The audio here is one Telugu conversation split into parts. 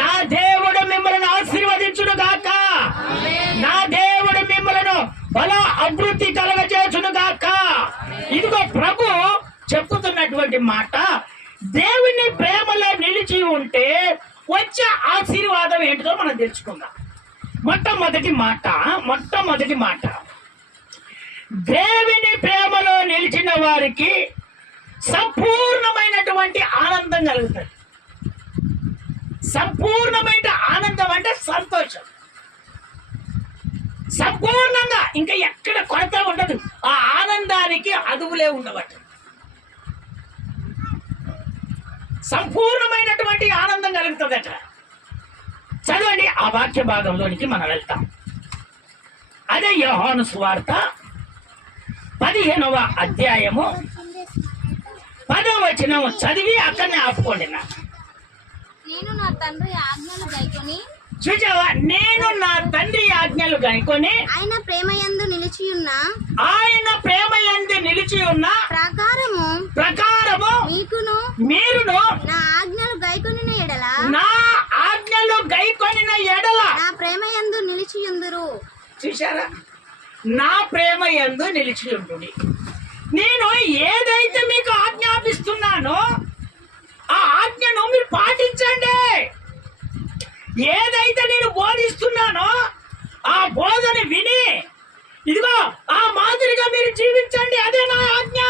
నా దేవుడు మిమ్మల్ని ఆశీర్వదించును గాక. నా దేవుడు మిమ్మల్ని బల అభివృద్ధి కలగజేయును గాక. ఇదిగో ప్రభు చెప్పుతున్నటువంటి మాట. దేవుని ప్రేమలో నిలిచి ఉంటే వచ్చే ఆశీర్వాదం ఏంటిదో మనం తెలుసుకుందాం. మొట్టమొదటి మాట దేవుని ప్రేమలో నిలిచిన వారికి సంపూర్ణమైనటువంటి ఆనందం కలుగుతుంది. సంపూర్ణమైన ఆనందం అంటే సంతోషం. సంపూర్ణంగా ఇంకా ఎక్కడ కొరత ఉండదు. ఆ ఆనందానికి అదువులే ఉండవట. సంపూర్ణమైనటువంటి ఆనందం కలుగుతుందట. చదవండి ఆ వాక్య భాగంలోనికి మనం వెళ్తాం. అదే యోహాను సువార్త 15వ అధ్యాయము 10వ వచనం చదివి అక్కడనే ఆపుకోండి. నేను నా తండ్రి ఆజ్ఞలు గైకొని, చూచావా, నేను నా తండ్రి ఆజ్ఞలు గైకొని ఆయన ప్రేమయందు నిలిచి ఉన్న ప్రకారము మీరును నా ఆజ్ఞలు గైకొనిన ఎడల నా ప్రేమయందు నిలిచియుందురు. చూశారా, నా ప్రేమయందు నిలిచి ఉండుడి. నేను ఏదైతే మీకు ఆజ్ఞాపిస్తున్నానో ఆ ఆజ్ఞను మీరు పాటించండి. ఏదైతే నేను బోధిస్తున్నానో ఆ బోధన విని ఇదిగో ఆ మాదిరిగా మీరు జీవించండి. అదే నా ఆజ్ఞ.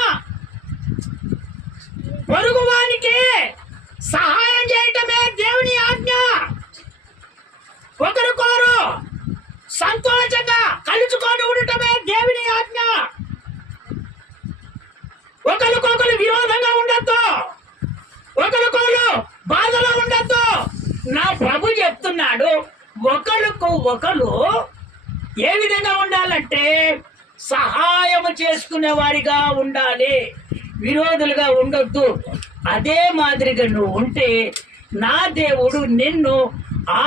పొరుగువానికి సహాయం చేయటమే దేవుని ఆజ్ఞ. ఒకరికొకరు సంతోషంగా కలుసుకొని ఉండటమే దేవుని ఆజ్ఞ. ఒకరికొకరు విరోధంగా ఉండొద్దు. ఒకరికొకరు బాధలో ఉండొద్దు. నా ప్రభు చెప్తున్నాడు, ఒకరికి ఒకరు ఏ విధంగా ఉండాలంటే సహాయం చేసుకునే వారిగా ఉండాలి, విరోధులుగా ఉండొద్దు. అదే మాదిరిగా నువ్వు ఉంటే నా దేవుడు నిన్ను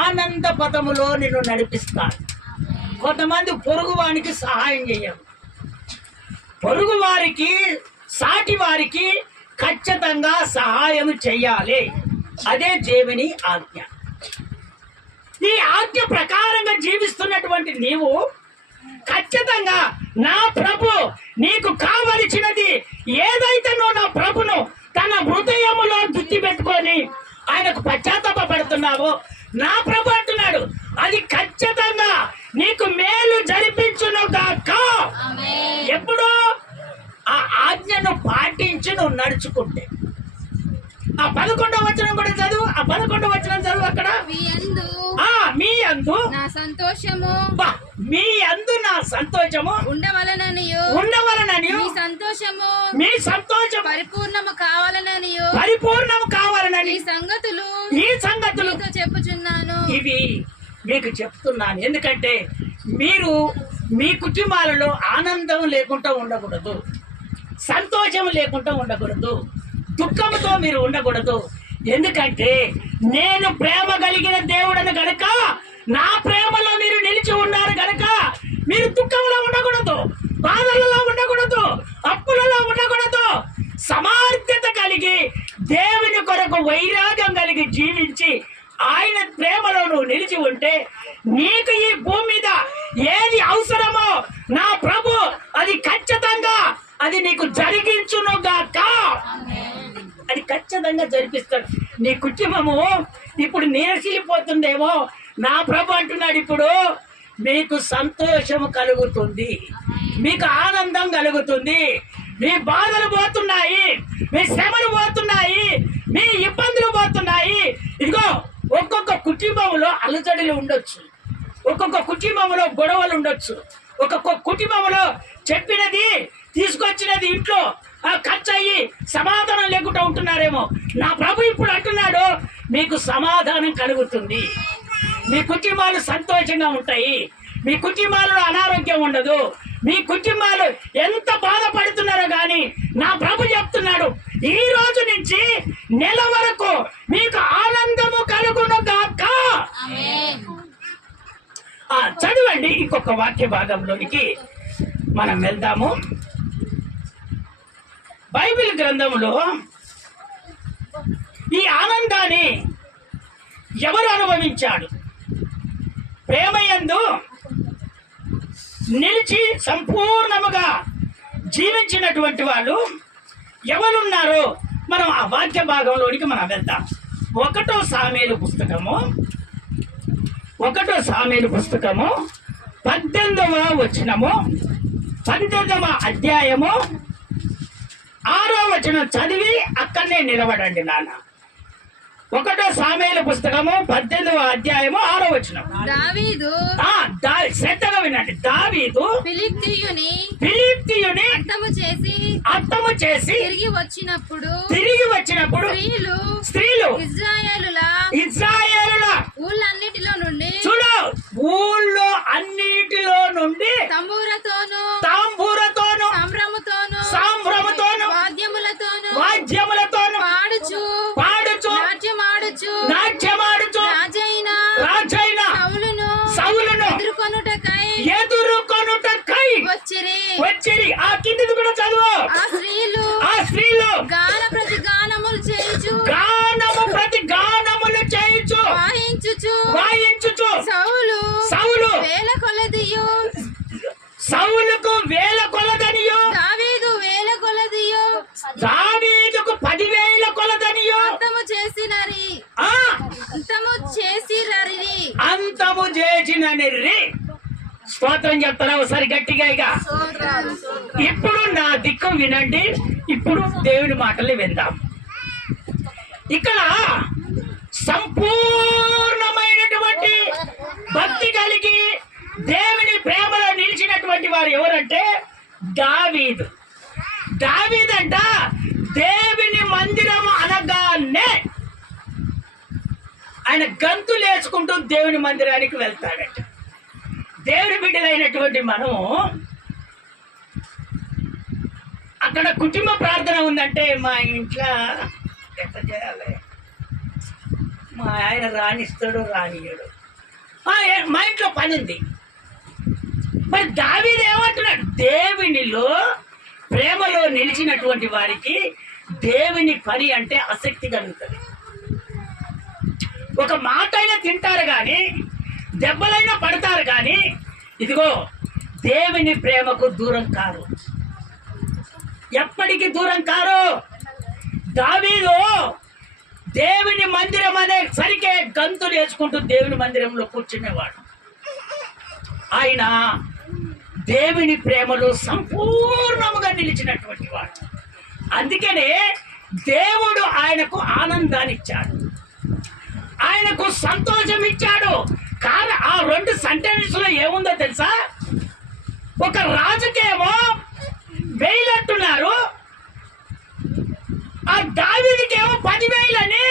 ఆనంద పదములో నిన్ను నడిపిస్తాడు. కొంతమంది పొరుగువానికి సహాయం చేయరు. పొరుగు వారికి, సాటి వారికి ఖచ్చితంగా సహాయం చెయ్యాలి. అదే దేవుని ఆజ్ఞ. ఈ ఆజ్ఞ ప్రకారంగా జీవిస్తున్నటువంటి నీవు ఖచ్చితంగా నా ప్రభు నీకు కావలసినది ఏదైతే నువ్వు నా ప్రభును తన హృదయములో గుర్తు పెట్టుకొని ఆయనకు పశ్చాత్తాపడుతున్నావో నా ప్రభు అంటున్నాడు, అది ఖచ్చితంగా నీకు మేలు జరిపించును గాక. ఎప్పుడో ఆ ఆజ్ఞను పాటించి నువ్వు నడుచుకుంటే. ఆ 11వ వచనం కూడా చదువు. ఆ 11వ వచనం చదువు. అక్కడ మీ యందు నా సంతోషము, మీ యందు నా సంతోషము ఉండవలననియు మీ సంతోషం పరిపూర్ణము కావాలనని ఈ సంగతులు చెప్పుచున్నాను. ఇవి మీకు చెప్తున్నాను. ఎందుకంటే మీరు మీ కుటుంబాలలో ఆనందం లేకుండా ఉండకూడదు, సంతోషం లేకుండా ఉండకూడదు, దుఃఖంతో మీరు ఉండకూడదు. ఎందుకంటే నేను ప్రేమ కలిగిన దేవుడని గనక నా ప్రేమలో మీరు నిలిచి ఉన్నారు గనక మీరు దుఃఖంలో ఉండకూడదు, బాధలలో ఉండకూడదు, అప్పులలో ఉండకూడదు. సమార్థత కలిగి దేవుని కొరకు వైరాగ్యం కలిగి జీవించి ఆయన ప్రేమలో నువ్వు నిలిచి ఉంటే నీకు ఈ భూమి మీద ఏది అవసరమో నా ప్రభు అది ఖచ్చితంగా అది నీకు జరిగించునుగాక. అది ఖచ్చితంగా జరిపిస్తాడు. నీ కుటుంబము ఇప్పుడు నీరసిపోతుందేమో, నా ప్రభు అంటున్నాడు, ఇప్పుడు మీకు సంతోషము కలుగుతుంది, మీకు ఆనందం కలుగుతుంది. మీ బాధలు పోతున్నాయి, మీ శ్రమలు పోతున్నాయి, మీ ఇబ్బందులు పోతున్నాయి. ఇదిగో ఒక్కొక్క కుటుంబంలో అలజడులు ఉండొచ్చు, ఒక్కొక్క కుటుంబంలో గొడవలు ఉండొచ్చు, ఒక్కొక్క కుటుంబంలో చెప్పినది తీసుకొచ్చినది ఇంట్లో ఖర్చు అయ్యి సమాధానం లేకుండా ఉంటున్నారేమో. నా ప్రభు ఇప్పుడు అంటున్నాడు, మీకు సమాధానం కలుగుతుంది, మీ కుటుంబాలు సంతోషంగా ఉంటాయి, మీ కుటుంబాలలో అనారోగ్యం ఉండదు, మీ కుటుంబాలు ఎంత బాధపడుతున్నారో కానీ నా ప్రభు చెప్తున్నాడు, ఈ రోజు నుంచి నెల వరకు మీకు ఆనందము కలుగును గాక. చదవండి ఇంకొక వాక్య భాగంలోనికి మనం వెళ్దాము. బైబిల్ గ్రంథంలో ఈ ఆనందాన్ని ఎవరు అనుభవించాడు? ప్రేమయందు నిలిచి సంపూర్ణముగా జీవించినటువంటి వాళ్ళు ఎవరున్నారో మనం ఆ వాక్య భాగంలోనికి మనం వెళ్తాం. 1 సామెలు పుస్తకము 18వ వచనము 18వ అధ్యాయము 6వ వచనం చదివి అక్కడనే నిలబడండి నాన్న. 1 సామెల పుస్తకము 18వ అధ్యాయము 6వ వచనం. దావీదు శ్రద్ధగా వినండి. దావీదు ఫిలిష్తీయుని అర్థము చేసి తిరిగి వచ్చినప్పుడు స్త్రీలు ఇశ్రాయేలుల ఊళ్ళన్నిటిలో నుండి చూడు, ఊళ్ళో అన్నిటిలో నుండి తంబూరతోను సాంబ్రముతోను వాద్యములతోను పాడుచు నాట్యమాడుచు రాజైన సౌలును ఎదుర్కొనుటకై వచ్చిరి. ఆ కిందిది కూడా చదువు. ఆ స్త్రీలు గానము ప్రతి గానములు చేయుచు వాయించుచు సౌలు సౌలుకు వేల కొలదనియో దావీదుకు 10,000 కొలదనియో అంతము చేసినని స్తోత్రం చెప్తారా ఒకసారి గట్టిగా? ఇక ఇప్పుడు నా దిక్కు వినండి. ఇప్పుడు దేవుని మాటలు విందాం. ఇక్కడ సంపూర్ణమైనటువంటి భక్తి కలిగి దేవుని ప్రేమలో నిలిచినటువంటి వారు ఎవరంటే దావీదు. దావీదంట దేవుని మందిరము అనగానే ఆయన గంతులేసుకుంటూ దేవుని మందిరానికి వెళ్తాడట. దేవుని బిడ్డలైనటువంటి మనము అక్కడ కుటుంబ ప్రార్థన ఉందంటే మా ఇంట్లో ఎట్లా చేయాలి? మా ఆయన రాణిస్తాడు రానియడు. మా ఇంట్లో పని ఉంది. మరి దావీదు ఏమంటున్నాడు? దేవునిలో ప్రేమలో నిలిచినటువంటి వారికి దేవుని పని అంటే ఆసక్తి కలుగుతుంది. ఒక మాట అయినా తింటారు కానీ, దెబ్బలైనా పడతారు కానీ, ఇదిగో దేవుని ప్రేమకు దూరం కారు, ఎప్పటికీ దూరం కారు. దావీదు దేవుని మందిరం అనే సరికే గంతులు వేసుకుంటూ దేవుని మందిరంలో కూర్చునేవాడు. ఆయన దేవుని ప్రేమలో సంపూర్ణముగా నిలిచినటువంటి వాడు. అందుకనే దేవుడు ఆయనకు ఆనందాన్ని ఇచ్చాడు, ఆయనకు సంతోషం ఇచ్చాడు. కానీ ఆ 2 సెంటెన్స్లో ఏముందో తెలుసా? ఒక రాజుకేమో 1000 అంటున్నారు, ఆ దావీదుకేమో 10,000 అని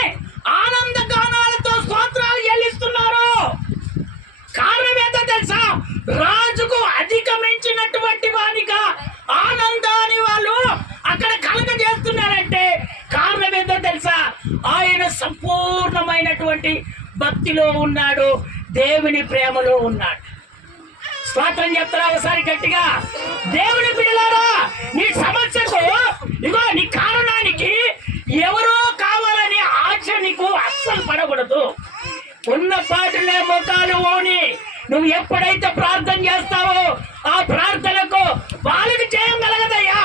ఆనంద గానాలతో స్తోత్రాలు చెల్లిస్తున్నారు. కారణం ఏంటో తెలుసా? రాజుకు అధిగమించినటువంటి వానిగా ఆనందాన్ని వాళ్ళు అక్కడ కలగజేస్తున్నారంటే కారణం ఏంటో తెలుసా? ఆయన సంపూర్ణమైనటువంటి భక్తిలో ఉన్నాడు, దేవుని ప్రేమలో ఉన్నాడు. స్తోత్రం చెప్తారా ఒకసారి గట్టిగా? దేవుని బిడ్డలారా, నీ సమస్యకు ఇగో నీ కారణానికి ఎవరో కావాలని ఆశ నీకు అస్సలు పడకూడదు. ఉన్న పాటలే ముఖాలు ఓని నువ్వు ఎప్పుడైతే ప్రార్థన చేస్తావో ఆ ప్రార్థనకు వాళ్ళకి జయం కలగదయ్యా,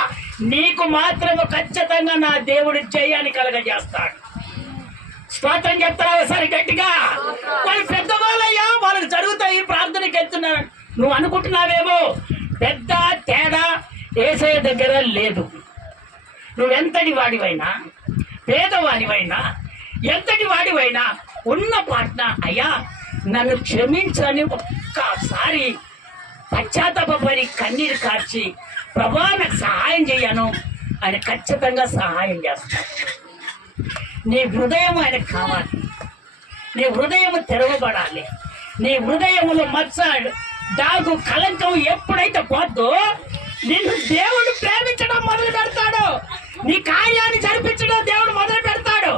నీకు మాత్రము ఖచ్చితంగా నా దేవుడి జయాన్ని కలగజేస్తాడు. స్తోత్రం చెప్తారా ఒకసారి గట్టిగా? వాళ్ళు పెద్దవాళ్ళయ్యా, వాళ్ళకి జరుగుతాయి, ప్రార్థనకి వెళ్తున్నారు. నువ్వు అనుకుంటున్నావేమో పెద్ద తేడా యేసయ్య దగ్గర లేదు. నువ్వెంతటి వాడివైనా, పేదవాడివైనా, ఎంతటి వాడివైనా ఉన్న పాటన అయ్యా నన్ను క్షమించని ఒక్కసారి పశ్చాత్తాపడి కన్నీరు కార్చి ప్రభా నాకు సహాయం చేయను, ఆయన ఖచ్చితంగా సహాయం చేస్తాడు. నీ హృదయం ఆయనకు కావాలి, నీ హృదయం తెరవబడాలి. నీ హృదయంలో మచ్చ డాగు కలంకం ఎప్పుడైతే పోద్దో నిన్ను దేవుడు ప్రేమించడం మొదలు పెడతాడు, నీ కార్యాన్ని జరిపించడం దేవుడు మొదలు పెడతాడు,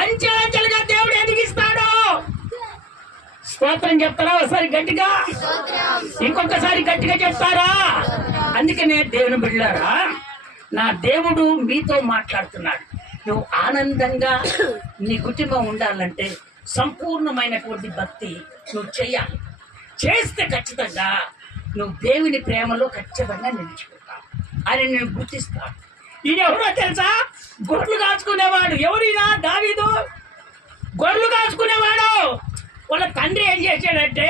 అంచెలంచెలుగా దేవుడు ఎదిగిస్తాడు. స్తోత్రం చెప్తారా ఒకసారి గట్టిగా? ఇంకొకసారి గట్టిగా చెప్తారా? అందుకనే దేవుని బిడ్డలారా, నా దేవుడు మీతో మాట్లాడుతున్నాడు. నువ్వు ఆనందంగా నీ కుటుంబం ఉండాలంటే సంపూర్ణమైనటువంటి భక్తి నువ్వు చేయాలి. చేస్తే ఖచ్చితంగా నువ్వు దేవుని ప్రేమలో ఖచ్చితంగా నిలిచిపోతావు అని నేను గుర్తిస్తాను. ఈయన ఎవరో తెలుసా? గొర్రెలు కాచుకునేవాడు. ఎవరైనా దావీదు గొర్రెలు కాచుకునేవాడు. వాళ్ళ తండ్రి ఏం చేశాడంటే,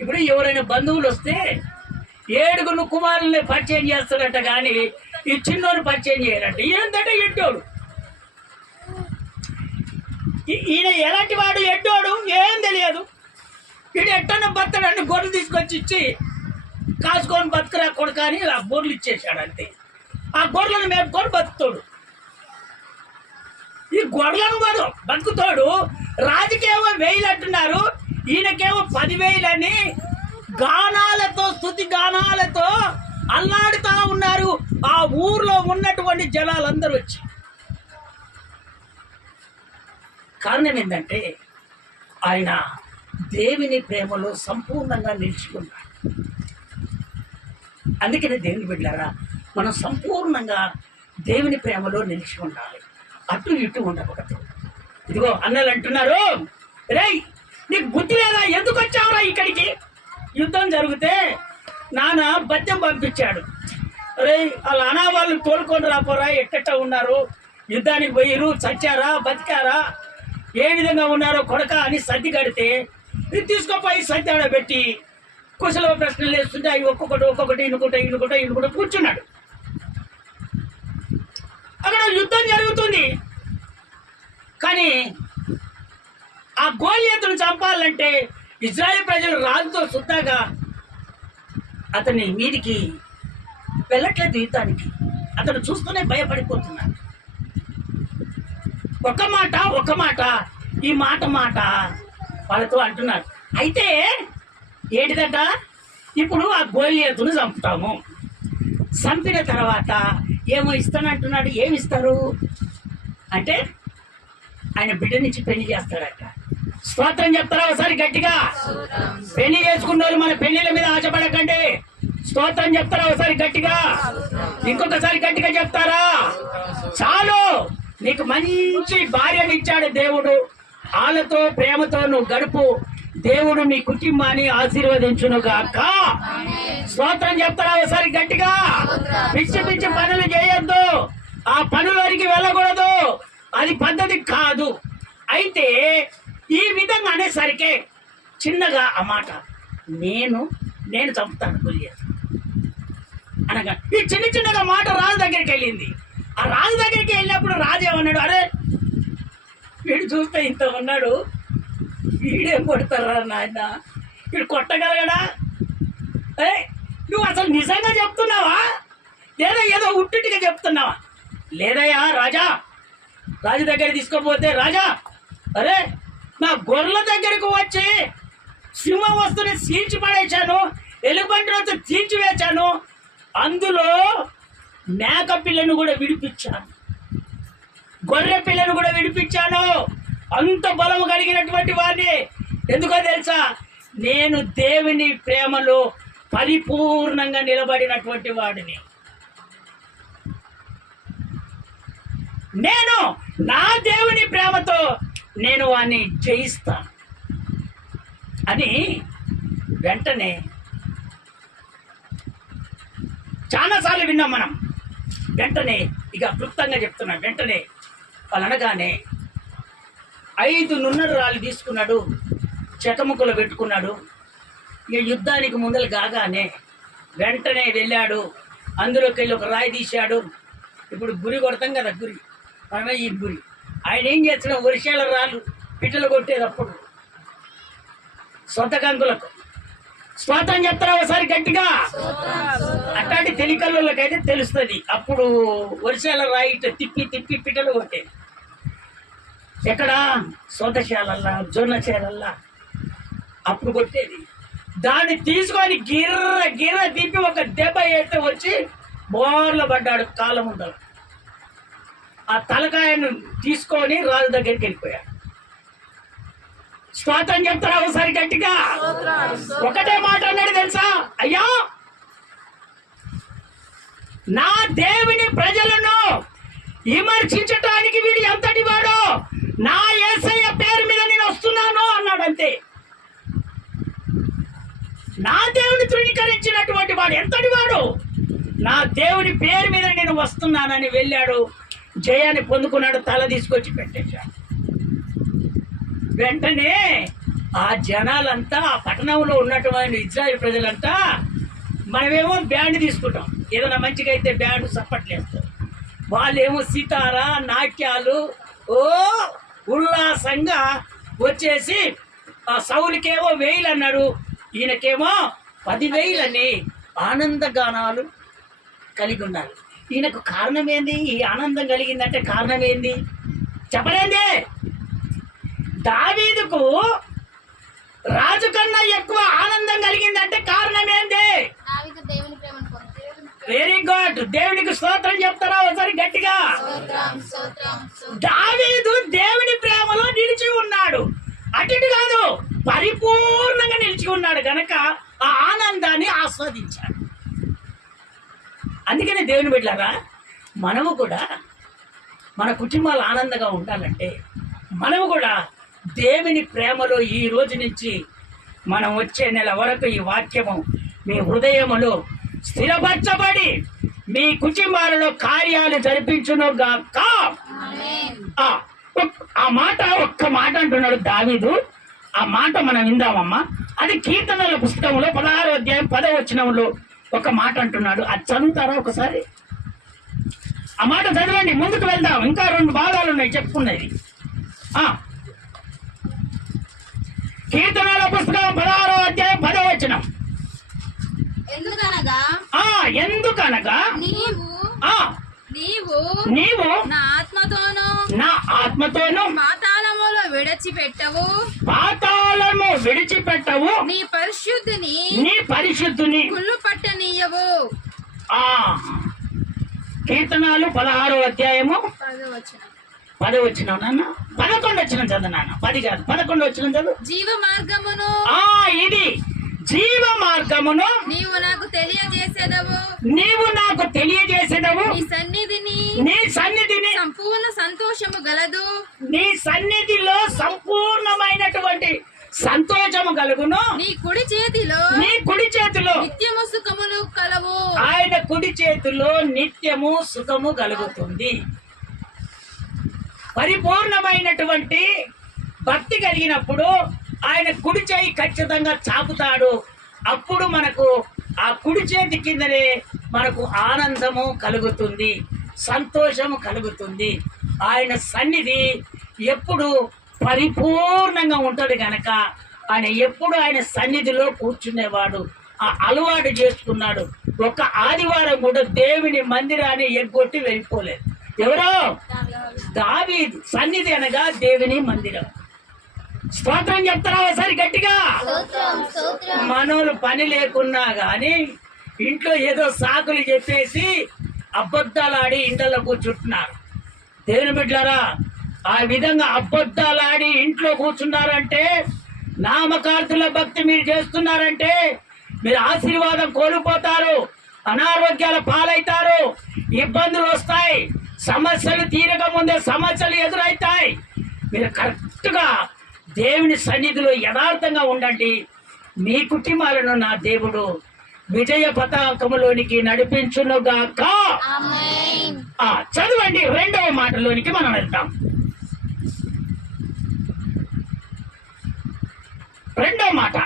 ఇప్పుడు ఎవరైనా బంధువులు వస్తే 7 కుమారుల్ని పరిచయం చేస్తాడట, కానీ ఈ చిన్నోడు పరిచయం చేయడంట. ఏంటంటే ఎడ్డోడు. ఈయన ఎలాంటి వాడు? ఎడ్డోడు, ఏం తెలియదు. వీడు ఎట్టన్న బతడంటే గొర్రెలు తీసుకొచ్చి ఇచ్చి కాసుకొని బతుకురా కొడుకు అని ఆ గొర్రెలు ఇచ్చేసాడు. అంతే. ఆ గొర్రెలను మేపుకొని బతుకుతాడు. ఈ గొర్రెలను వాడు బతుకుతాడు. రాజుకేమో 1000 అంటున్నారు, ఈయనకేమో 10,000 అని గానాలతో, స్తుతి గానాలతో అల్లాడుతా ఉన్నారు ఆ ఊర్లో ఉన్నటువంటి జనాలందరూ వచ్చి. కారణం ఏంటంటే ఆయన దేవుని ప్రేమలో సంపూర్ణంగా నిలిచికున్నాడు. అందుకనే దేవుని బిడ్డలారా, మనం సంపూర్ణంగా దేవుని ప్రేమలో నిలిచి ఉండాలి. అటు ఇటు ఉండకూడదు. ఇదిగో అన్నలు అంటున్నారు, రేయ్ నీకు బుద్ధి లేదా? ఎందుకు వచ్చావురా ఇక్కడికి? యుద్ధం జరిగితే నాన్న బద్దెం పంపించాడు. రే వాళ్ళ అనా వాళ్ళు తోలుకొని రాపోరా, ఎట్టెట్ట ఉన్నారు, యుద్ధానికి పోయిరు, చచ్చారా బతికారా, ఏ విధంగా ఉన్నారో కొడక అని సర్ది కడితే ఇది తీసుకుపోయి సర్ది ఆడబెట్టి కుశల ప్రశ్నలు వేస్తుంటే అవి ఒక్కొక్కటి ఇనుకుంటా కూర్చున్నాడు. అక్కడ యుద్ధం జరుగుతుంది. కానీ ఆ గోలియతును చంపాలంటే ఇజ్రాయెల్ ప్రజలు రాజుతో సుద్దాగా అతని మీదికి వెళ్ళట్లేదు యుద్ధానికి. అతను చూస్తూనే భయపడిపోతున్నాడు. ఒక మాట ఈ మాట వాళ్ళతో అంటున్నారు. అయితే ఏంటిదట, ఇప్పుడు ఆ గోలియతును చంపుతాము, చంపిన తర్వాత ఏమో ఇస్తానంటున్నాడు. ఏమి ఇస్తారు అంటే ఆయన బిడ్డనిచ్చి పెళ్లి చేస్తాడట. స్తోత్రం చెప్తారా ఒకసారి గట్టిగా? పెళ్లి చేసుకున్న వాళ్ళు మన పెళ్లిల మీద ఆశపడకండి. స్తోత్రం చెప్తారా ఒకసారి గట్టిగా? ఇంకొకసారి గట్టిగా చెప్తారా? చాలు, నీకు మంచి భార్యని ఇచ్చాడు దేవుడు. వాళ్ళతో ప్రేమతో నువ్వు గడుపు. దేవుడు నీ కుటుంబాన్ని ఆశీర్వదించును గాక. స్తోత్రం చెప్తారా ఒకసారి గట్టిగా? పిచ్చి పనులు చేయొద్దు, ఆ పనులకి వెళ్ళకూడదు, అది పద్ధతి కాదు. అయితే ఈ విధంగా అనేసరికి చిన్నగా ఆ మాట నేను చంపుతాను గొలియతు అనగా ఈ చిన్నగా మాట రాజు దగ్గరికి వెళ్ళింది. ఆ రాజు దగ్గరికి వెళ్ళినప్పుడు రాజు ఏమన్నాడు, అరే వీడు చూస్తే ఇంత ఉన్నాడు, వీడేం కొడతారా నాయన, వీడు కొట్టగలగడా? నువ్వు అసలు నిజంగా చెప్తున్నావా లేదా ఏదో ఉట్టిగా చెప్తున్నావా? లేదయ్యా రాజా. రాజు దగ్గర తీసుకోపోతే రాజా, అరే నా గొర్రెల దగ్గరకు వచ్చి సింహం వస్తుని చీల్చి పడేశాను, ఎలుగుబంటి వస్తే చీల్చి వేశాను, అందులో మేక పిల్లను కూడా విడిపించాను, గొర్రె పిల్లను కూడా విడిపించాను. అంత బలము కలిగినటువంటి వాడిని. ఎందుకో తెలుసా? నేను దేవుని ప్రేమలో పరిపూర్ణంగా నిలబడినటువంటి వాడిని. నేను నా దేవుని ప్రేమతో నేను వాడిని జయిస్తాను అని వెంటనే చాలాసార్లు విన్నాం మనం. వెంటనే ఇక క్లుప్తంగా చెప్తున్నాడు. వెంటనే వాళ్ళు అనగానే 5 నున్నర రాళ్ళు తీసుకున్నాడు, చెకముక్కలు పెట్టుకున్నాడు. ఇక యుద్ధానికి ముందలు కాగానే వెంటనే వెళ్ళాడు, అందులోకి వెళ్ళి ఒక రాయి తీశాడు. ఇప్పుడు గురి కొడతాం కదా, గురి మనమే ఈ గురి. ఆయన ఏం చేస్తున్నా, వర్షాల రాళ్ళు పిట్టలు కొట్టేటప్పుడు సొంత కంకులకు స్తోత్రం చెప్తారా ఒకసారి గట్టిగా? అట్లాంటి తెలికల్లోకైతే తెలుస్తుంది. అప్పుడు వర్షాల రాయి తిప్పి పిట్టలు కొట్టేది. ఎక్కడ? సొంతశాలల్లా, జొన్నశాలల్లా అప్పుడు కొట్టేది. దాన్ని తీసుకొని గిర్ర తిప్పి ఒక దెబ్బ అయితే వచ్చి బోర్లో పడ్డాడు కాళ్ళ ముందర. ఆ తలకాయను తీసుకొని రాజు దగ్గరికి వెళ్ళిపోయాడు. స్తోత్రం చెప్తారా ఒకసారి గట్టిగా? ఒకటే మాట అన్నాడు తెలుసా? అయ్యా, నా దేవుని ప్రజలను విమర్శించటానికి వీడు ఎంతటి వాడు, నా యేసయ్య పేరు మీద నేను వస్తున్నాను తిరస్కరించినటువంటి వాడు ఎంతటి వాడు? నా దేవుని పేరు మీద నేను వస్తున్నానని వెళ్ళాడు, జయాన్ని పొందుకున్నాడు, తల తీసుకొచ్చి పెట్టేశాడు. వెంటనే ఆ జనాలంతా, ఆ పట్టణంలో ఉన్నటువంటి ఇజ్రాయేల్ ప్రజలంతా, మనమేమో బ్యాండ్ తీసుకుంటాం, ఏదైనా మంచిగా అయితే బ్యాండ్ సప్పట్లేస్తారు, వాళ్ళేమో సితారా నాట్యాలు ఉల్లాసంగా వచ్చేసి ఆ సౌలుకేమో 1000 అన్నారు, ఈయనకేమో 10,000 అని ఆనందగానాలు కలిగి ఉన్నారు. ఈయనకు కారణం ఏంది? ఈ ఆనందం కలిగిందంటే కారణం ఏంది చెప్పలేంది? దావీదుకు రాజు కన్నా ఎక్కువ ఆనందం కలిగిందంటే కారణం ఏంది? దావీదు దేవుని ప్రేమను పొందాడు. Very good. దేవునికి స్తోత్రం చెప్తారా ఒకసారి గట్టిగా? స్తోత్రం, స్తోత్రం, స్తోత్రం. దావీదు దేవుని ప్రేమలో నిలిచి ఉన్నాడు, అటు ఇటు కాదు, పరిపూర్ణంగా నిలిచి ఉన్నాడు గనక ఆ ఆనందాన్ని ఆస్వాదించాడు. అందుకనే దేవుని బిడ్డలారా, మనము కూడా మన కుటుంబాలు ఆనందంగా ఉండాలంటే మనము కూడా దేవుని ప్రేమలో ఈ రోజు నుంచి మనం వచ్చే నెల వరకు ఈ వాక్యము మీ హృదయములో స్థిరపరచబడి మీ కుటుంబాలలో కార్యాలు జరిపించునుగాక. ఆమేన్. ఆ మాట, ఒక్క మాట అంటున్నాడు దావీదు. ఆ మాట మనం విందామమ్మా. అది కీర్తనల పుస్తకంలో 16వ అధ్యాయం 10వ వచనంలో ఒక మాట అంటున్నాడు. అది చదువుతారా ఒకసారి? ఆ మాట చదవండి, ముందుకు వెళ్దాం. ఇంకా 2 భాగాలు ఉన్నాయి చెప్పుకునేది. కీర్తనల పుస్తకం 16వ అధ్యాయం 10వ వచనం. ఎందుకనగా నీవు నా ఆత్మతోను పాతాళములో విడిచిపెట్టవు నీ పరిశుద్ధుని కుళ్ళు పట్టనీయవు. కీర్తనాలు 16వ అధ్యాయము 10వ వచనం. 10వ వచనం నాన్న, 11వ వచనం చదువు నాన్న. 10 కాదు, 11వ వచనం చదువు. జీవ మార్గమును ఇది జీవ మార్గమును నీవు నాకు తెలియజేసేదవు. నీ సన్నిధిని సంపూర్ణ సంతోషము గలదు. నీ సన్నిధిలో సంపూర్ణమైనటువంటి సంతోషము కలుగును. నీ కుడి చేతిలో నిత్యము సుఖములు కలవు. ఆయన కుడి చేతిలో నిత్యము సుఖము కలుగుతుంది. పరిపూర్ణమైనటువంటి భక్తి కలిగినప్పుడు ఆయన కుడి చేయి ఖచ్చితంగా చాపుతాడు. అప్పుడు మనకు ఆ కుడి చేతి కిందనే మనకు ఆనందము కలుగుతుంది, సంతోషము కలుగుతుంది. ఆయన సన్నిధి ఎప్పుడు పరిపూర్ణంగా ఉంటుంది కనుక ఆయన ఎప్పుడు ఆయన సన్నిధిలో కూర్చునేవాడు. ఆ అలవాటు చేసుకున్నాడు. ఒక ఆదివారం కూడా దేవుని మందిరాన్ని ఎగ్గొట్టి వెళ్ళిపోలేదు. ఎవరో? దావీదు. సన్నిధి అనగా దేవుని మందిరం. స్తోత్రం చెప్తారా ఒకసారి గట్టిగా? మనోళ్ళు పని లేకున్నా గాని ఇంట్లో ఏదో సాకులు చెప్పేసి అబద్ధాలాడి ఇంట్లో కూర్చుంటున్నారు. దేవుని బిడ్డలారా, ఆ విధంగా అబద్ధాలాడి ఇంట్లో కూర్చున్నారంటే, నామకార్థుల భక్తి మీరు చేస్తున్నారంటే మీరు ఆశీర్వాదం కోల్పోతారు, అనారోగ్యాల పాలవుతారు, ఇబ్బందులు వస్తాయి, సమస్యలు తీరక ముందే సమస్యలు ఎదురవుతాయి. మీరు కరెక్ట్గా దేవుని సన్నిధిలో యథార్థంగా ఉండండి. మీ కుటుంబాలను నా దేవుడు విజయ పతాకములోనికి నడిపించునుగాక. చదవండి 2వ మాటలోనికి మనం వెళ్తాం. 2వ మాట,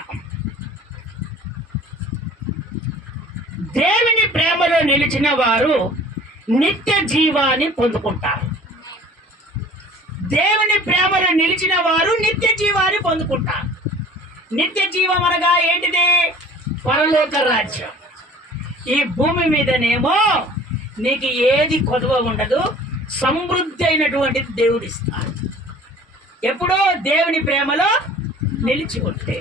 దేవుని ప్రేమలో నిలిచిన వారు నిత్య జీవాన్ని పొందుకుంటారు. దేవుని ప్రేమలో నిలిచిన వారు నిత్య జీవాన్ని పొందుకుంటారు. నిత్య జీవం అనగా ఏంటిది? పరలోక రాజ్యం. ఈ భూమి మీదనేమో నీకు ఏది కొదువ ఉండదు, సమృద్ధి అయినటువంటిది దేవుడు ఇస్తాడు. ఎప్పుడో దేవుని ప్రేమలో నిలిచి ఉంటే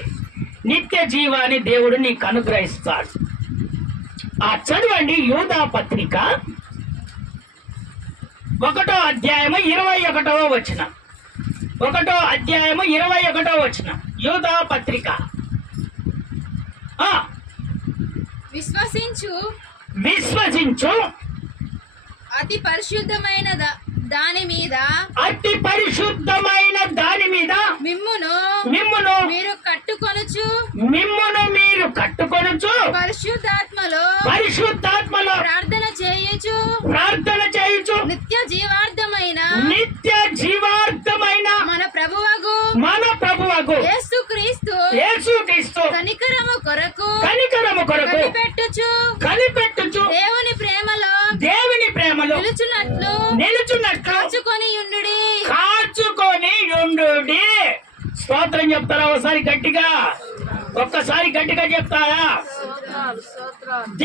నిత్య జీవాన్ని దేవుడు నీకు అనుగ్రహిస్తాడు. చదవండి యూదా పత్రిక 1వ అధ్యాయము 21వ వచనం. 1వ అధ్యాయము 21వ వచనం. యూదా పత్రిక. విశ్వసించు అతి పరిశుద్ధమైన దాని మీద మిమ్మును మీరు కట్టుకొనుచు పరిశుద్ధ మన ప్రభువగు యేసుక్రీస్తు యేసుక్రీస్తు కనికరము కొరకు కనిపెట్టుచు దేవుని ప్రేమలో నిలుచున్నట్లు కాచుకొని ఉండుడి. స్తోత్రం చెప్తారా? ఒక్కసారి గట్టిగా చెప్తారా?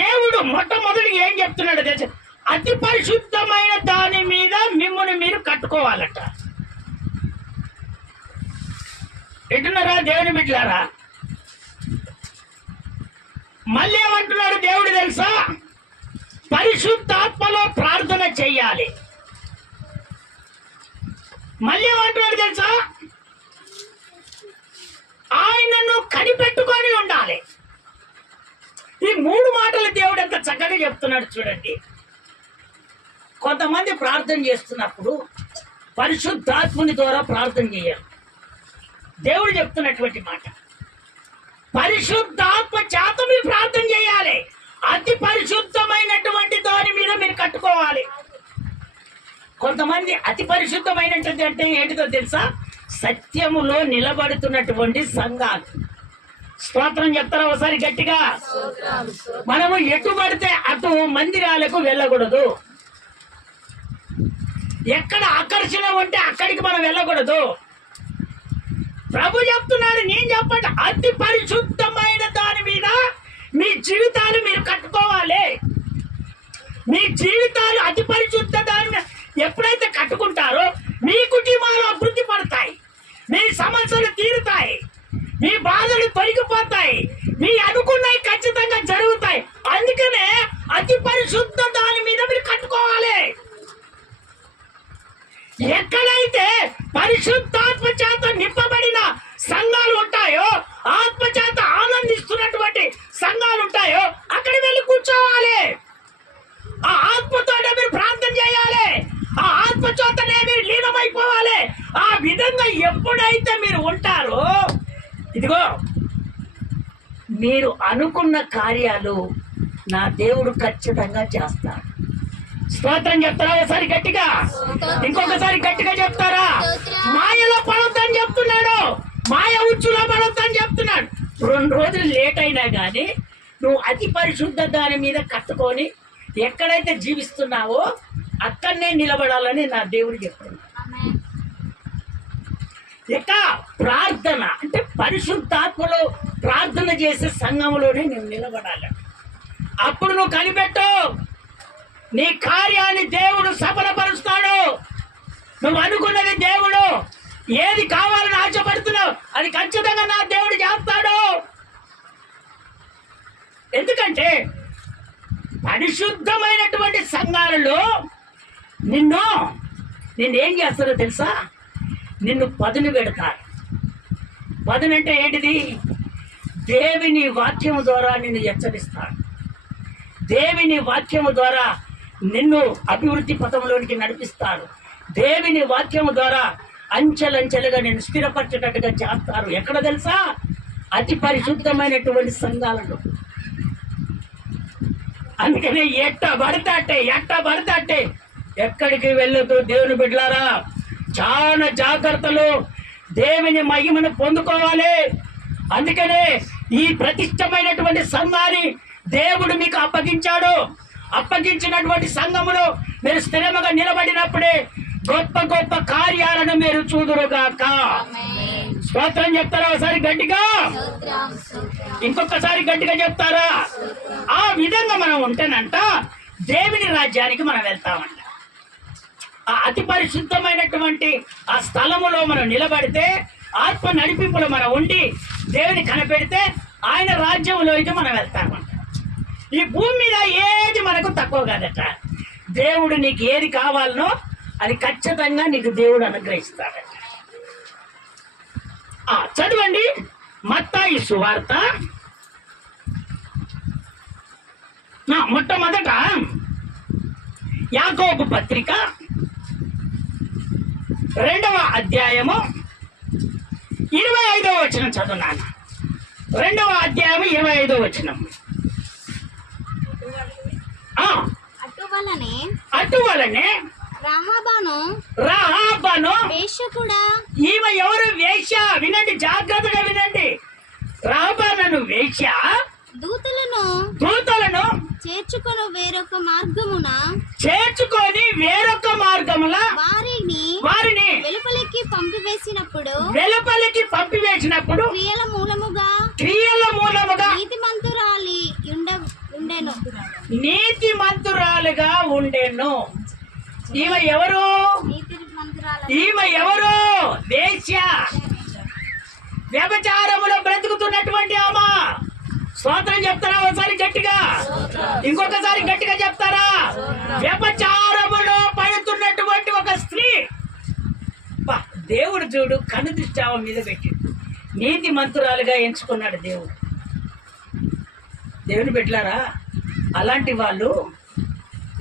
దేవుడు మొట్టమొదటి ఏం చెప్తున్నాడు తెలుసా? అతి పరిశుద్ధమైన దాని మీద మిమ్మల్ని మీరు కట్టుకోవాలట. ఎటున్నారా దేవుని బిడ్డలారా? మళ్ళీ ఏమంటున్నాడు దేవుడు తెలుసా? పరిశుద్ధాత్మలో ప్రార్థన చెయ్యాలి. మళ్ళీ ఏమంటున్నాడు తెలుసా? ఆయనను కనిపెట్టుకొని ఉండాలి. ఈ 3 మాటలు దేవుడు ఎంత చక్కగా చెప్తున్నాడు చూడండి. కొంతమంది ప్రార్థన చేస్తున్నప్పుడు పరిశుద్ధాత్ముని ద్వారా ప్రార్థన చేయాలి. దేవుడు చెప్తున్నటువంటి మాట, పరిశుద్ధాత్మ చేత మీరు ప్రార్థన చేయాలి. అతి పరిశుద్ధమైనటువంటి దాని మీద మీరు కట్టుకోవాలి. కొంతమంది అతి పరిశుద్ధమైనటువంటి అంటే ఏంటిదో తెలుసా? సత్యములో నిలబడుతున్నటువంటి సంఘాలు. స్తోత్రం చెప్తారా ఒకసారి గట్టిగా? మనము ఎటు పడితే అటు మందిరాలకు వెళ్ళకూడదు. ఎక్కడ ఆకర్షణ ఉంటే అక్కడికి మనం వెళ్ళకూడదు. ప్రభు చెప్తున్నాడు, నేను చెప్పండి, అతి పరిశుద్ధమైన దాని మీద మీ జీవితాలు మీరు కట్టుకోవాలి. మీ జీవితాలు అతి పరిశుద్ధ దాని మీద ఎప్పుడైతే కట్టుకుంటారో మీ కుటుంబాలు అభివృద్ధి పడతాయి, మీ సమస్యలు తీరుతాయి, మీ బాధలు తొలగిపోతాయి, మీ అనుకున్నవి ఖచ్చితంగా జరుగుతాయి. అందుకనే అతి పరిశుద్ధ దాని మీద మీరు కట్టుకోవాలి. ఎక్కడైతే పరిశుద్ధాత్మ చేత నింపబడిన సంఘాలు ఉంటాయో, ఆత్మ చేత ఆనందిస్తున్నటువంటి సంఘాలు ఉంటాయో అక్కడ వెళ్ళి కూర్చోవాలి. ఆ ఆత్మతోనే మీరు ప్రార్థన చేయాలి. ఆ ఆత్మ చేతనే మీరు లీనమైపోవాలి. ఆ విధంగా ఎప్పుడైతే మీరు ఉంటారో, ఇదిగో మీరు అనుకున్న కార్యాలు నా దేవుడు ఖచ్చితంగా చేస్తాడు. స్తోత్రం చెప్తారా ఒకసారి గట్టిగా? ఇంకొకసారి గట్టిగా చెప్తారా? మాయలో పడొద్దని చెప్తున్నాడు, మాయ ఉచ్చులో పడొద్దని చెప్తున్నాడు. 2 రోజులు లేట్ అయినా కానీ నువ్వు అతి పరిశుద్ధ దాని మీద కట్టుకొని ఎక్కడైతే జీవిస్తున్నావో అక్కడనే నిలబడాలని నా దేవుడు చెప్తున్నాడు. ఇక ప్రార్థన అంటే పరిశుద్ధాత్మలో ప్రార్థన చేసే సంఘంలోనే నువ్వు నిలబడాలి. అప్పుడు నువ్వు కనిపెట్టు, నీ కార్యాన్ని దేవుడు సఫలపరుస్తాడు. నువ్వు అనుకున్నది దేవుడు ఏది కావాలని ఆశపడుతున్నావు అది ఖచ్చితంగా నా దేవుడు చేస్తాడు. ఎందుకంటే పరిశుద్ధమైనటువంటి సంఘాలలో నిన్నేం చేస్తారో తెలుసా? నిన్ను పదును పెడతారు. పదునంటే ఏంటిది? దేవుని వాక్యము ద్వారా నిన్ను హెచ్చరిస్తాడు. దేవుని వాక్యము ద్వారా నిన్ను అభివృద్ధి పథంలోనికి నడిపిస్తారు. దేవుని వాక్యము ద్వారా అంచెలంచెలుగా నేను స్థిరపరచేటట్టుగా చేస్తారు. ఎక్కడ తెలుసా? అతి పరిశుద్ధమైనటువంటి సంఘాలలో. అందుకనే ఎట్ట పడతాటే ఎక్కడికి వెళ్ళదు దేవుని బిడ్డలారా. చాలా జాగ్రత్తలు, దేవుని మహిమను పొందుకోవాలి. అందుకనే ఈ ప్రతిష్టమైనటువంటి సంఘాన్ని దేవుడు మీకు అప్పగించాడు. అప్పగించినటువంటి సంఘములో మీరు స్థిరముగా నిలబడినప్పుడే గొప్ప గొప్ప కార్యాలను మీరు చూదురుగాక. స్తోత్రం చెప్తారా ఒకసారి గట్టిగా? ఇంకొకసారి గట్టిగా చెప్తారా? ఆ విధంగా మనం ఉంటేనంట దేవుని రాజ్యానికి మనం వెళ్తామంట. ఆ అతి పరిశుద్ధమైనటువంటి ఆ స్థలములో మనం నిలబడితే, ఆత్మ నడిపింపులో మనం ఉండి దేవుని కనపెడితే ఆయన రాజ్యంలోకి మనం వెళ్తామంట. ఈ భూమి మీద ఏది మనకు తక్కువ కాదట. దేవుడు నీకు ఏది కావాలనో అది ఖచ్చితంగా నీకు దేవుడు అనుగ్రహిస్తాడట. చదవండి మత్తయి సువార్త మొట్టమొదట యాకోబు పత్రిక 2వ అధ్యాయము 25వ వచనం చదువున్నాను. 2వ అధ్యాయము 25వ వచనం. అటువలనే రహాబను వేశ్యకుడా. ఈమె ఎవరు? వేశ్య, వినండి, జాగ్రత్తగా వినండి. రహబానను వేశ్య దూతలను చేర్చుకొని వేరొక మార్గమున వారిని వెలుపలికి పంపివేసినప్పుడు క్రియల మూలముగా నీతిమంతురాలుగా ఉండెను. ఈమె ఎవరు? వేశ్య, వ్యభిచారములో బ్రతుకుతున్నటువంటి ఆమె. స్తోత్రం చెప్తారా ఒకసారి గట్టిగా? ఇంకొకసారి గట్టిగా చెప్తారా? వ్యభిచారములో పడుతున్నటువంటి ఒక స్త్రీ. దేవుడు చూడు, కను దృష్టి ఆమె మీద పెట్టి నీతి మంతురాలుగా ఎంచుకున్నాడు దేవుడు. దేవుని పెట్టారా? అలాంటి వాళ్ళు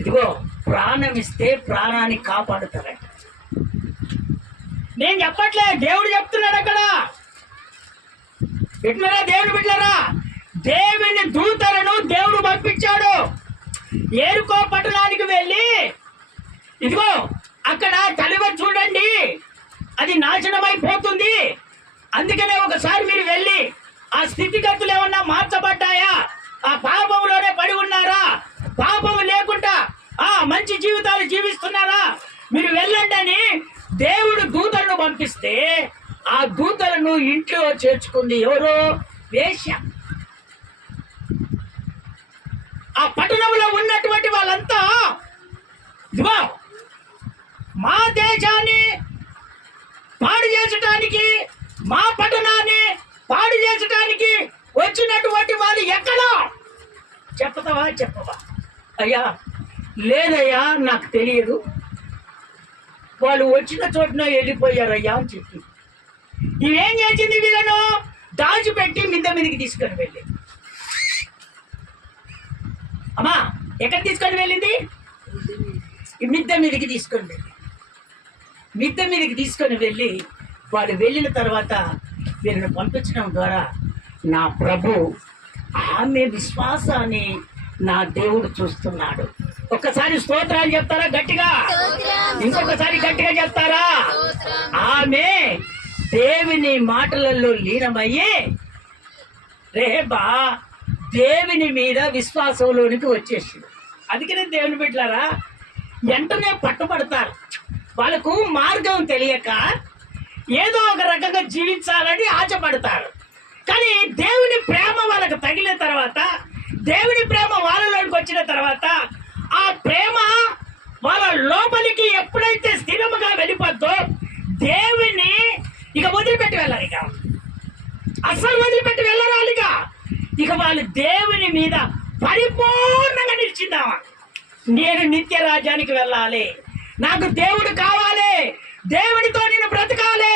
ఇదిగో ప్రాణం ఇస్తే ప్రాణాన్ని కాపాడుతారట. నేను చెప్పట్లే, దేవుడు చెప్తున్నాడు అక్కడ. పెట్టినారా? దేవుడు పెట్టారా? దేవుని దూతలను దేవుడు పంపించాడు. ఏరుకో పట్టణానికి వెళ్ళి ఇదిగో అక్కడ తలివ చూడండి, అది నాశనమైపోతుంది. అందుకనే ఒకసారి మీరు వెళ్ళి ఆ స్థితిగతులు ఏమన్నా మార్చబడ్డాయా, ఆ పాపంలోనే పడి ఉన్నారా, పాపము లేకుండా మంచి జీవితాలు జీవిస్తున్నారా, మీరు వెళ్ళండి అని దేవుడు దూతలను పంపిస్తే ఆ దూతలను ఇంట్లో చేర్చుకుంది ఎవరు? వేశ్య. ఆ పట్టణంలో ఉన్నటువంటి వాళ్ళంతా ఇదిగో మా దేశాన్ని పాడు చేసటానికి, మా పట్టణాన్ని పాడు చేసటానికి వచ్చినటువంటి వాళ్ళు ఎక్కడా? చెప్పవా? అయ్యా లేదయ్యా, నాకు తెలియదు, వాళ్ళు వచ్చిన చోటున వెళ్ళిపోయారయ్యా అని చెప్పి ఇవేం చేసింది? వీళ్ళను దాచిపెట్టి మిద్ద మీదకి తీసుకొని వెళ్ళి, అమ్మా ఎక్కడ తీసుకొని వెళ్ళింది? మిద్ద మీదకి తీసుకొని వెళ్ళి వాళ్ళు వెళ్ళిన తర్వాత వీళ్ళని పంపించడం ద్వారా నా ప్రభు ఆమె విశ్వాసాన్ని నా దేవుడు చూస్తున్నాడు. ఒక్కసారి స్తోత్రాలు చెప్తారా గట్టిగా? ఇంకొకసారి గట్టిగా చెప్తారా? ఆమె దేవుని మాటలలో లీనమయ్యి రేబా దేవుని మీద విశ్వాసంలోనికి వచ్చేసింది. అందుకనే దేవుని బిడ్డలారా వెంటనే పట్టుబడతారు. వాళ్ళకు మార్గం తెలియక ఏదో ఒక రకంగా జీవించాలని ఆశపడతారు. కానీ దేవుని ప్రేమ వాళ్ళకు తగిలిన తర్వాత, దేవుని ప్రేమ వాళ్ళలోకి వచ్చిన తర్వాత, ఆ ప్రేమ వాళ్ళ లోపలికి ఎప్పుడైతే స్థిరముగా వెళ్ళిపోద్దో దేవుని ఇక వదిలిపెట్టి వెళ్ళాలి. ఇక అసలు వదిలిపెట్టి వెళ్ళరాలిక. ఇక వాళ్ళు దేవుని మీద పరిపూర్ణంగా నిలిచిందామా, నేను నిత్య రాజ్యానికి వెళ్ళాలి, నాకు దేవుడు కావాలి, దేవుడితో నేను బ్రతకాలి,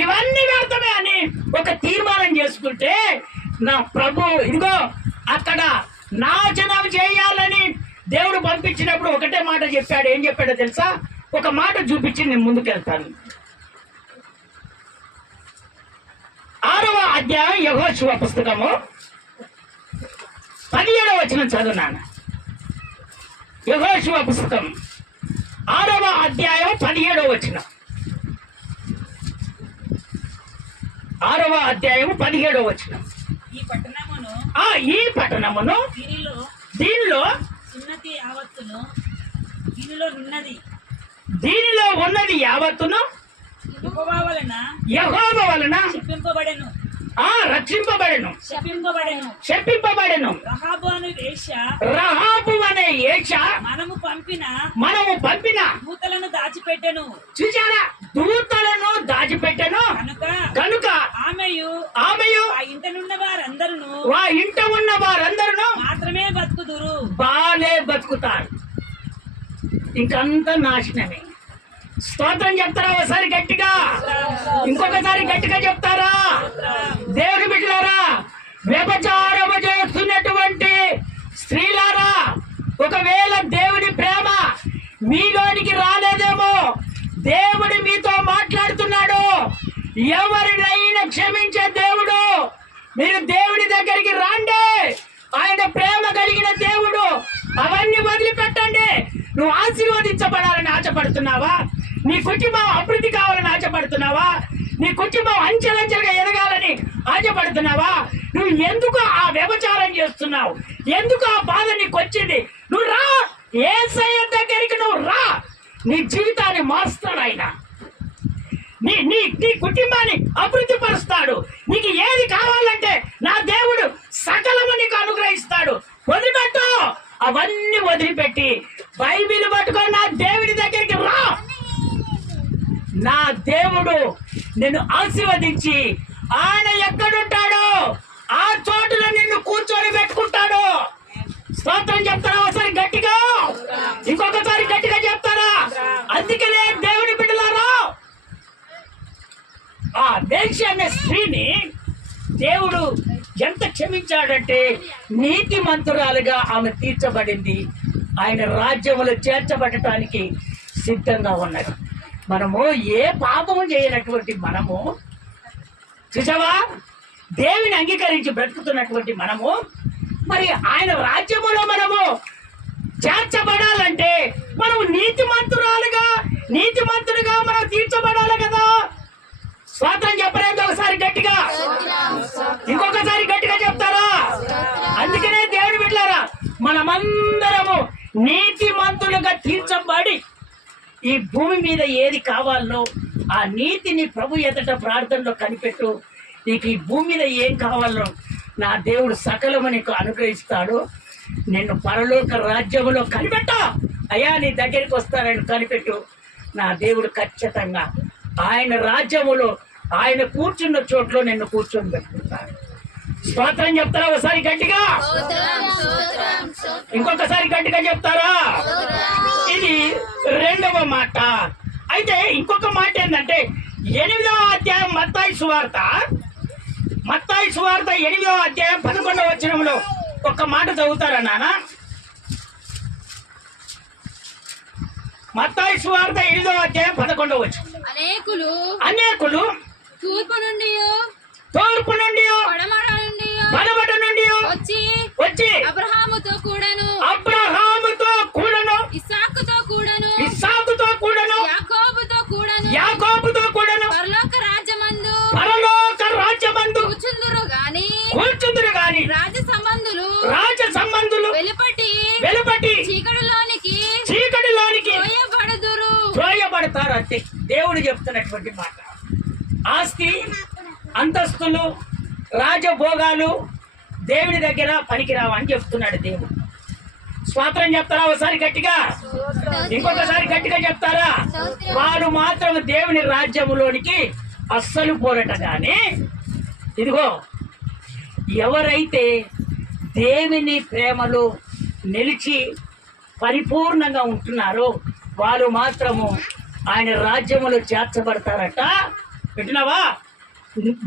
ఇవన్నీ వ్యర్థమే అని ఒక తీర్మానం చేసుకుంటే నా ప్రభు ఇదిగో అక్కడ నాశనం చేయాలని దేవుడు పంపించినప్పుడు ఒకటే మాట చెప్పాడు. ఏం చెప్పాడో తెలుసా? ఒక మాట చూపించి నేను ముందుకెళ్తాను. 6వ అధ్యాయం యెహోషువ పుస్తకము 17వ వచనం చదువునాను. యెహోషువ పుస్తకం 6వ అధ్యాయం 17వ వచనం. 6వ అధ్యాయం 17వ వచనం. ఈ పట్టణమును దీనిలో ఉన్నది యావత్తును యెహోవా వలన రక్షింపబడెను, శపింపబడెను. రహాబు అనే వేశ్య మనము పంపిన దూతలను దాచిపెట్టెను. చూసారా? దూతలను దాచిపెట్టెను కనుక ఆమెయు ఆ ఇంట ఉన్న వారందరూ మాత్రమే బతుకుదురు, బానే బతుకుతారు. ఇంకంతా నాశనమే. స్తోత్రం చెప్తారా ఒకసారి గట్టిగా? ఇంకొకసారి గట్టిగా చెప్తారా? దేవుని బిడ్డలారా, వ్యభిచారము చేస్తున్నటువంటి స్త్రీలారా, ఒకవేళ దేవుని ప్రేమ మీలోనికి రాలేదేమో, దేవుడు మీతో మాట్లాడుతున్నాడు. ఎవరినైనా క్షమించే దేవుడు. మీరు దేవుడి దగ్గరికి రండి, ఆయన ప్రేమ కలిగిన దేవుడు. అవన్నీ వదిలిపెట్టండి. నువ్వు ఆశీర్వదించబడాలని ఆశపడుతున్నావా? నీ కుటుంబం అభివృద్ధి కావాలని ఆశపడుతున్నావా? నీ కుటుంబం అంచెలంచెలుగా ఎదగాలని ఆశపడుతున్నావా? నువ్వు ఎందుకు ఆ వ్యభిచారం చేస్తున్నావు? ఎందుకు ఆ బాధ నీకు వచ్చింది? నువ్వు రా, యేసయ్య దగ్గరికి నువ్వు రా. నీ జీవితాన్ని మారుస్తాడు ఆయన. నీ నీ నీ కుటుంబాన్ని అభివృద్ధి పరుస్తాడు. నీకు ఏది కావాలంటే నా దేవుడు సకలము నీకు అనుగ్రహిస్తాడు. వదిలిపెట్టు, అవన్నీ వదిలిపెట్టి బైబిల్ పట్టుకొని నా దేవుడి దగ్గరికి రా. నా దేవుడు నిన్ను ఆశీర్వదించి ఆయన ఎక్కడుంటాడో ఆ చోటులో నిన్ను కూర్చొని పెట్టుకుంటాడు. స్తోత్రం చెప్తారా ఒకసారి గట్టిగా? ఇంకొకసారి గట్టిగా చెప్తారా? అందుకనే దేవుడి బిడ్డలారా, ఆ వేశ్య అనే స్త్రీని దేవుడు ఎంత క్షమించాడంటే నీతిమంతురాలుగా ఆమె తీర్చబడింది. ఆయన రాజ్యములో చేర్చబడటానికి సిద్ధంగా ఉన్నాడు. మనము ఏ పాపము చేయనటువంటి మనము, చూసావా, దేవుని అంగీకరించి బ్రతుకుతున్నటువంటి మనము, మరి ఆయన రాజ్యములో మనము చేర్చబడాలంటే మనం నీతిమంతుడుగా మనం తీర్చబడాలి కదా. స్వాతంత్రం చెప్పలేదు ఒకసారి గట్టిగా, ఇంకొకసారి గట్టిగా చెప్తారా? అందుకనే దేవుడు బిడ్డలారా, మనమందరము నీతిమంతులుగా తీర్చబడి ఈ భూమి మీద ఏది కావాలనో ఆ నీతిని ప్రభు ఎదుట ప్రార్థనలో కనిపెట్టు. నీకు ఈ భూమి మీద ఏం కావాలనో నా దేవుడు సకలము నీకు అనుగ్రహిస్తాడు. నిన్ను పరలోక రాజ్యములో కనిపెట్టు. అయ్యా నీ దగ్గరికి వస్తానని కనిపెట్టు. నా దేవుడు ఖచ్చితంగా ఆయన రాజ్యములో ఆయన కూర్చున్న చోట్లో నిన్ను కూర్చొని పెట్టుకుంటాడు. స్తోత్రం చెప్తారా ఒకసారి గట్టిగా? ఇంకొకసారి గట్టిగా చెప్తారా? ఇది రెండవ మాట. అయితే ఇంకొక మాట ఏంటంటే 8వ అధ్యాయం మత్తయి సువార్త 8వ అధ్యాయం 11వ వచనంలో ఒక మాట చదువుతారా నాన్న? మత్తయి సువార్త 8వ అధ్యాయం 11వ వచనం. అనేకులు తూర్పు నుండి పడమట నుండి వచ్చి అబ్రహాముతో కూడాను ఇస్సాకుతో కూడాను యాకోబుతో కూడాను పరలోక రాజ్యమందు కూర్చుందురు గాని రాజ సంబంధులు వెలుపటి చీకటిలోనికి త్రోయబడతారు. అంతే దేవుడు చెప్తున్నటువంటి మాట. ఆస్తి, అంతస్తులు, రాజభోగాలు దేవుడి దగ్గర పనికిరావు అని చెప్తున్నాడు దేవుడు. స్వాతంత్రం చెప్తారా ఒకసారి గట్టిగా? ఇంకొకసారి గట్టిగా చెప్తారా? వారు మాత్రం దేవుని రాజ్యములోనికి అస్సలు పోరట. కానీ ఇదిగో, ఎవరైతే దేవుని ప్రేమలో నిలిచి పరిపూర్ణంగా ఉంటున్నారో వారు మాత్రము ఆయన రాజ్యములో చేర్చబడతారట. పెట్టినావా?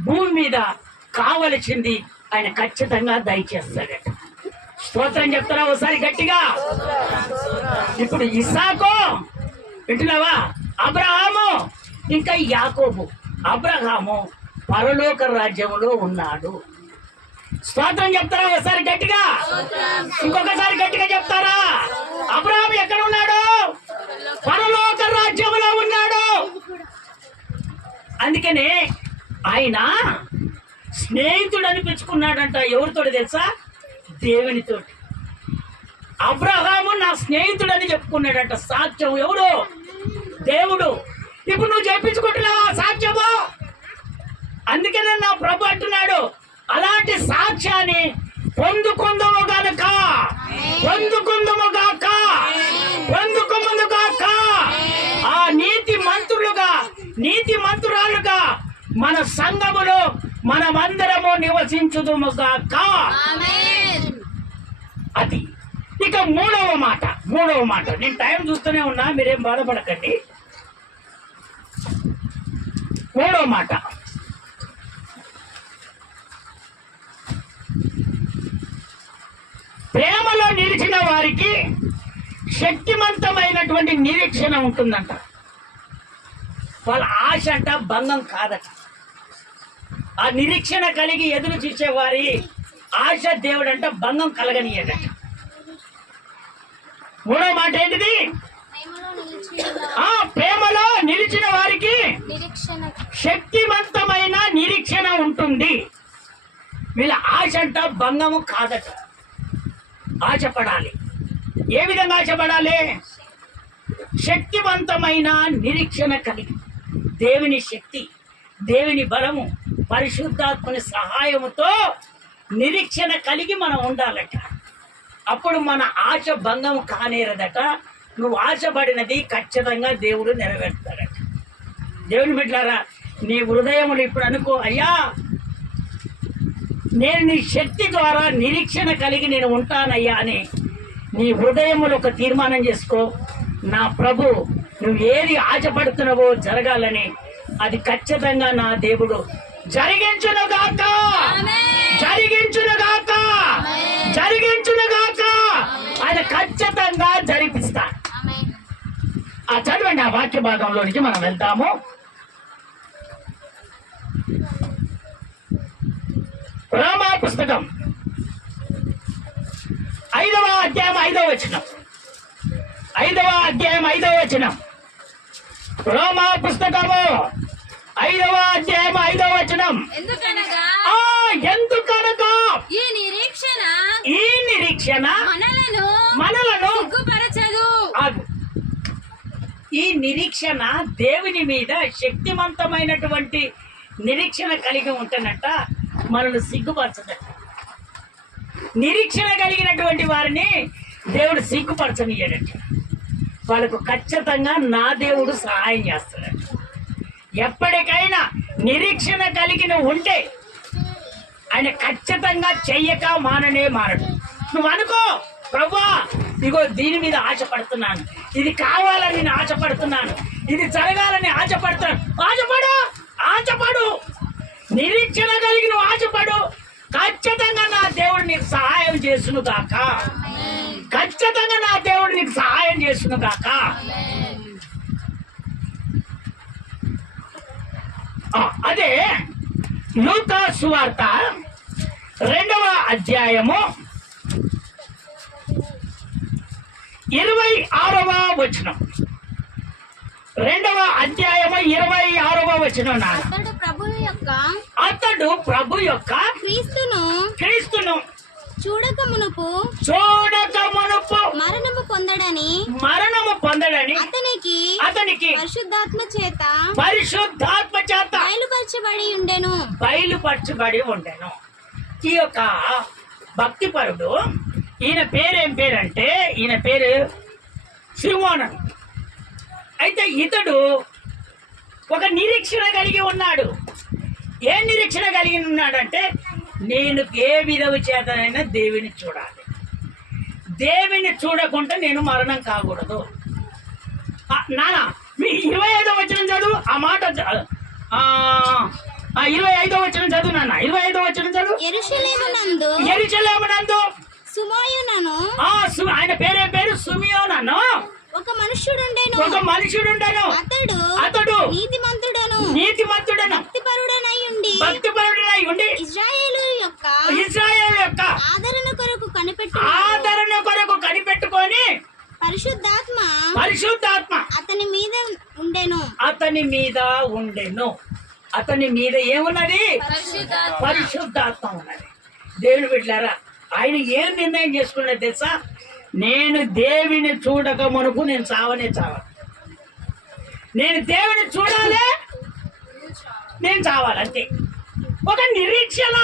భూమి మీద కావలసింది ఆయన ఖచ్చితంగా దయచేస్తాడట. స్తోత్రం చెప్తారా ఒకసారి గట్టిగా? ఇప్పుడు ఇస్సాకు, పెట్టినావా, అబ్రహాము, ఇంకా యాకోబు. అబ్రహాము పరలోక రాజ్యములో ఉన్నాడు. స్తోత్రం చెప్తారా ఒకసారి గట్టిగా? ఇంకొకసారి గట్టిగా చెప్తారా? అబ్రహాము ఎక్కడ ఉన్నాడు? పరలోక రాజ్యములో ఉన్నాడు. అందుకనే ఆయన స్నేహితుడు అనిపించుకున్నాడంట. ఎవరితో తెలుసా? దేవునితోటి. అబ్రహాము నా స్నేహితుడు అని చెప్పుకున్నాడంట. సాక్ష్యం ఎవడు? దేవుడు. ఇప్పుడు నువ్వు చెప్పించుకుంటున్నావా సాక్ష్యము? అందుకనే నా ప్రభు అంటున్నాడు, అలాంటి సాక్ష్యాన్ని పొందుకుందుము గాక. ఆ నీతి మంత్రురాలుగా మన సంఘములో మనమందరము నివసించుదుము గాక. అది. ఇక మూడవ మాట. నేను టైం చూస్తూనే ఉన్నా, మీరేం బాధపడకండి. మూడవ మాట, ప్రేమలో నిలిచిన వారికి శక్తివంతమైనటువంటి నిరీక్షణ ఉంటుందంట. వాళ్ళ ఆశ అంట భంగం కాదట. ఆ నిరీక్షణ కలిగి ఎదురు చూసే వారి ఆశ దేవుడంట భంగం కలగనీయడట. మూడో మాట ఏంటిది? ప్రేమలో నిలిచిన వారికి నిరీక్షణ శక్తివంతమైన నిరీక్షణ ఉంటుంది. వీళ్ళ ఆశ అంట భంగము కాదట. ఆశపడాలి. ఏ విధంగా ఆశపడాలి? శక్తివంతమైన నిరీక్షణ కలిగి, దేవుని శక్తి, దేవుని బలము, పరిశుద్ధాత్మని సహాయముతో నిరీక్షణ కలిగి మనం ఉండాలట. అప్పుడు మన ఆశ భంగం కానేరదట. నువ్వు ఆశపడినది ఖచ్చితంగా దేవుడు నెరవేర్తాడట. దేవుని బిడ్డలారా, నీ హృదయములు ఇప్పుడు అనుకో, అయ్యా నేను నీ శక్తి ద్వారా నిరీక్షణ కలిగి నేను ఉంటానయ్యా అని నీ హృదయములు ఒక తీర్మానం చేసుకో. నా ప్రభు, నువ్వు ఏది ఆశపడుతున్నావో జరగాలని, అది ఖచ్చితంగా నా దేవుడు జరిగించునుగాక, జరిగించునుగాక, జరిగించునుగాక. ఆయన ఖచ్చితంగా జరిపిస్తాడు. ఆ చదవండి, ఆ వాక్య భాగంలోనికి మనం వెళ్తాము. రోమా పుస్తకం 5వ అధ్యాయం 5వ వచనం. 5వ అధ్యాయం 5వ వచనం. రోమా పుస్తకము 5వ అధ్యాయం 5వ వచనం. ఎందుకనగా ఎందుకనగా ఈ నిరీక్షణ మనలను సిగ్గుపరచదు. ఆగు. ఈ నిరీక్షణ దేవుని మీద శక్తివంతమైనటువంటి నిరీక్షణ కలిగి ఉంటేనట మనల్ని సిగ్గుపరచదట. నిరీక్షణ కలిగినటువంటి వారిని దేవుడు సిగ్గుపరచనియడట. వాళ్ళకు ఖచ్చితంగా నా దేవుడు సహాయం చేస్తాడట. ఎప్పటికైనా నిరీక్షణ కలిగిన ఉంటే ఆయన ఖచ్చితంగా చెయ్యక మాననే మానడు. నువ్వు అనుకో, ప్రభువా ఇగో దీని మీద ఆశపడుతున్నాను, ఇది కావాలని నేను ఆశపడుతున్నాను, ఇది జరగాలని ఆశపడుతున్నాను. ఆశపడు, ఆశపడు, నిరీక్షణ కలిగి నువ్వు ఆశపడు. ఖచ్చితంగా నా దేవుడు నీకు సహాయం చేసును గాక. ఖచ్చితంగా నా దేవుడు నీకు సహాయం చేసును గాక. అదే లూకా సువార్త 2వ అధ్యాయము 26వ వచనం. 2వ అధ్యాయము 26వ వచనం. అతడు ప్రభు యొక్క క్రీస్తును చూడక మునుపు మరణము పొందడని అతనికి పరిశుద్ధాత్మ చేత బయలుపరచబడి ఉండెను. ఈ యొక్క భక్తిపరుడు, ఈయన పేరేం పేరంటే, ఈయన పేరు సిమోను. అయితే ఇతడు ఒక నిరీక్షణ కలిగి ఉన్నాడు. ఏ నిరీక్షణ కలిగి ఉన్నాడంటే, నేను ఏ విధవ చేతనైనా దేవుని చూడాలి, దేవుని చూడకుండా నేను మరణం కాకూడదు. నాన్న మీ 25వ వచనం చదువు. ఆ మాట 25వ వచనం చదువు నాన్న. 25వ వచనం చదువు. యెరూషలేమునందు ఆయన పేరే పేరు సుమియోనను ఒక మనుష్యుడుండెను. అతడు నీతిమంతుడను భక్తిపరుడనై ఉండి ఇశ్రాయేలు యొక్క ఆదరణ కొరకు కనిపెట్టుకొని పరిశుద్ధాత్మ అతని మీద ఏమున్నది? పరిశుద్ధాత్మ ఉన్నది. దేవుని బిడ్డలారా, ఆయన ఏం నిర్ణయం చేసుకున్నది తెలుసా? నేను దేవుని చూడక మునుపు నేను చావనే చావాలి, నేను దేవుని చూడాలి, నేను చావాలి, అంతే. ఒక నిరీక్షణ